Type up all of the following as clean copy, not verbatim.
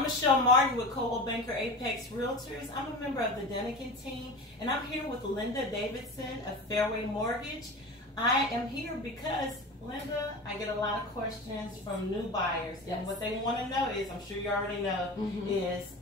I'm Michele Martin with Coldwell Banker Apex Realtors. I'm a member of the Denikin team, and I'm here with Linda Davidson of Fairway Mortgage. I am here because, Linda, I get a lot of questions from new buyers, and what they want to know is, I'm sure you already know, is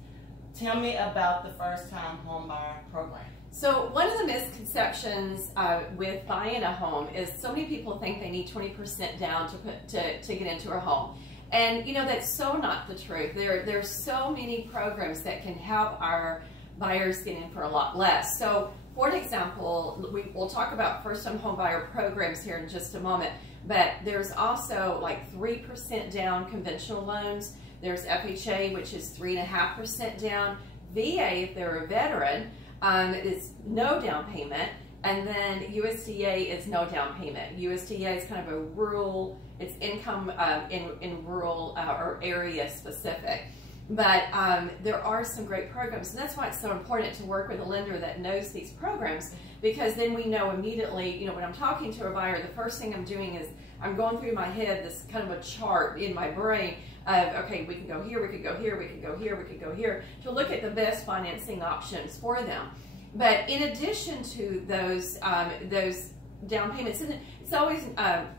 tell me about the first-time home buyer program. So one of the misconceptions with buying a home is so many people think they need 20% down to get into a home. And you know, that's so not the truth. There's so many programs that can help our buyers get in for a lot less. So for example, we'll talk about first-time home buyer programs here in just a moment, but there's also like 3% down conventional loans. There's FHA, which is 3.5% down. VA, if they're a veteran, is no down payment. And then USDA is no down payment. USDA is kind of a rural, it's income in rural or area specific. But there are some great programs, and that's why it's so important to work with a lender that knows these programs, because then we know immediately, you know, when I'm talking to a buyer, the first thing I'm doing is I'm going through my head this kind of a chart in my brain of, okay, we can go here, we could go here, we could go here, we could go here, to look at the best financing options for them. But in addition to those down payments, and it's always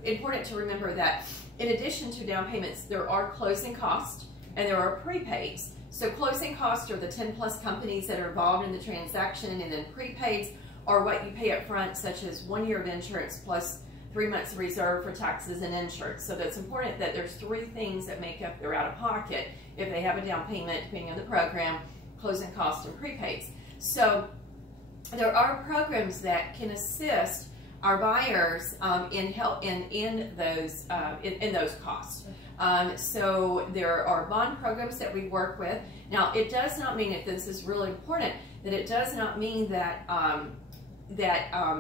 important to remember that in addition to down payments, there are closing costs and there are prepaids. So closing costs are the 10+ companies that are involved in the transaction, and then prepaids are what you pay up front, such as 1 year of insurance plus 3 months of reserve for taxes and insurance. So that's important that there's 3 things that make up their out-of-pocket if they have a down payment, depending on the program, closing costs, and prepaids. So there are programs that can assist our buyers in those costs. So there are bond programs that we work with. Now, it does not mean, if this is really important, that it does not mean that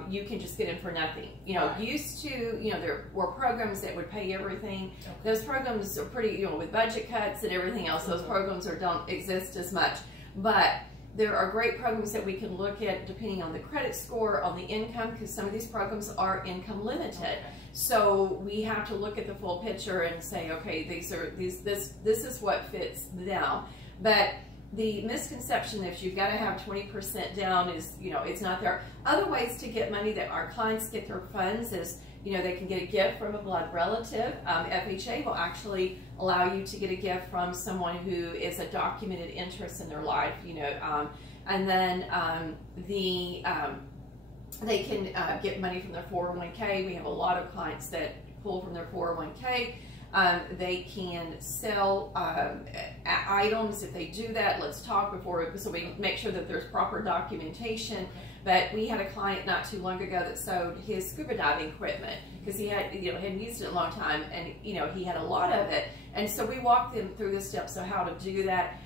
you can just get in for nothing. You know, used to, you know, there were programs that would pay everything. Those programs are pretty, you know, with budget cuts and everything else, those programs don't exist as much. But there are great programs that we can look at depending on the credit score, on the income, because some of these programs are income limited. So we have to look at the full picture and say, okay, this is what fits them. But the misconception that you've got to have 20% down is, you know, it's not there. Other ways to get money that our clients get their funds is, you know, they can get a gift from a blood relative. FHA will actually allow you to get a gift from someone who is a documented interest in their life, you know, and then they can get money from their 401k. We have a lot of clients that pull from their 401k. They can sell items if they do that. Let's talk before, so we make sure that there's proper documentation. But we had a client not too long ago that sold his scuba diving equipment because he had, you know, hadn't used it in a long time, and you know, he had a lot of it. And so we walked them through the steps of how to do that.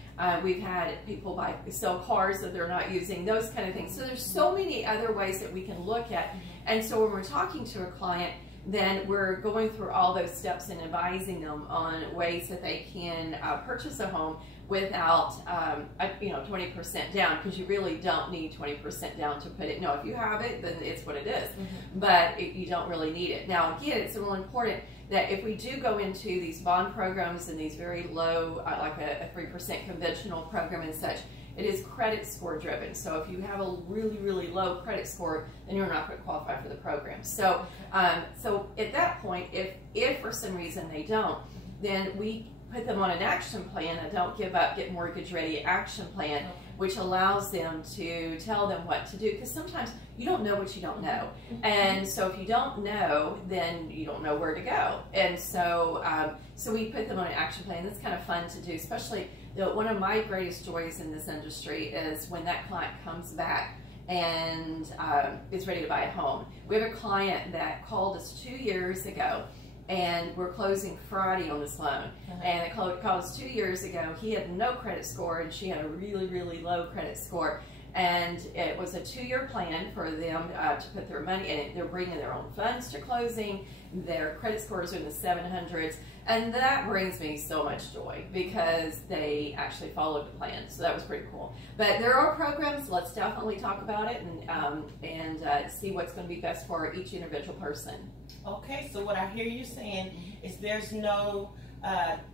We've had people sell cars that they're not using, those kind of things. So there's so many other ways that we can look at. And so when we're talking to a client, then we're going through all those steps and advising them on ways that they can purchase a home without, you know, 20% down, because you really don't need 20% down to put it. No, if you have it, then it's what it is. But you don't really need it. Now, again, it's real important that if we do go into these bond programs and these very low, like a 3% conventional program and such, it is credit score driven. So if you have a really, really low credit score, then you're not going to qualify for the program. So, so at that point, if for some reason they don't, then we put them on an action plan, a don't give up, get mortgage ready action plan, which allows them to tell them what to do. Because sometimes you don't know what you don't know. And so if you don't know, then you don't know where to go. And so, so we put them on an action plan. That's kind of fun to do, especially one of my greatest joys in this industry is when that client comes back and is ready to buy a home. We have a client that called us 2 years ago, and we're closing Friday on this loan. And they called us 2 years ago. He had no credit score, and she had a really, really low credit score. And it was a 2-year plan for them to put their money in it. They're bringing their own funds to closing. Their credit scores are in the 700s. And that brings me so much joy because they actually followed the plan. So that was pretty cool. But there are programs. Let's definitely talk about it and see what's going to be best for each individual person. Okay, so what I hear you saying is there's no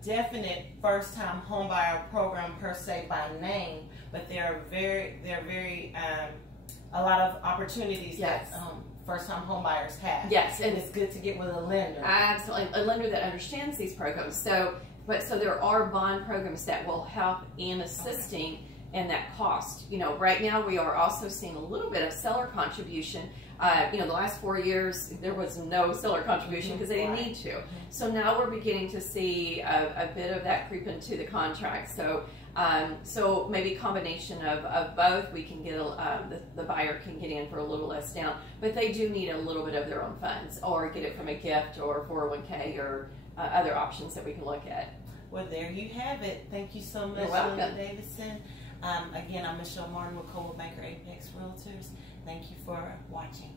definite first-time homebuyer program per se by name, but there are very a lot of opportunities yes. that first-time homebuyers have. Yes, and it's good to get with a lender. Absolutely, a lender that understands these programs. So there are bond programs that will help in assisting in that cost. You know, right now we are also seeing a little bit of seller contribution. You know, the last 4 years there was no seller contribution because they didn't need to. So now we're beginning to see a bit of that creep into the contract. So so maybe a combination of both. We can get the buyer can get in for a little less down, but they do need a little bit of their own funds, or get it from a gift or 401k or other options that we can look at. Well, there you have it. Thank you so much, You're welcome. Linda Davidson. Again, I'm Michele Martin with Coldwell Banker Apex Realtors. Thank you for watching.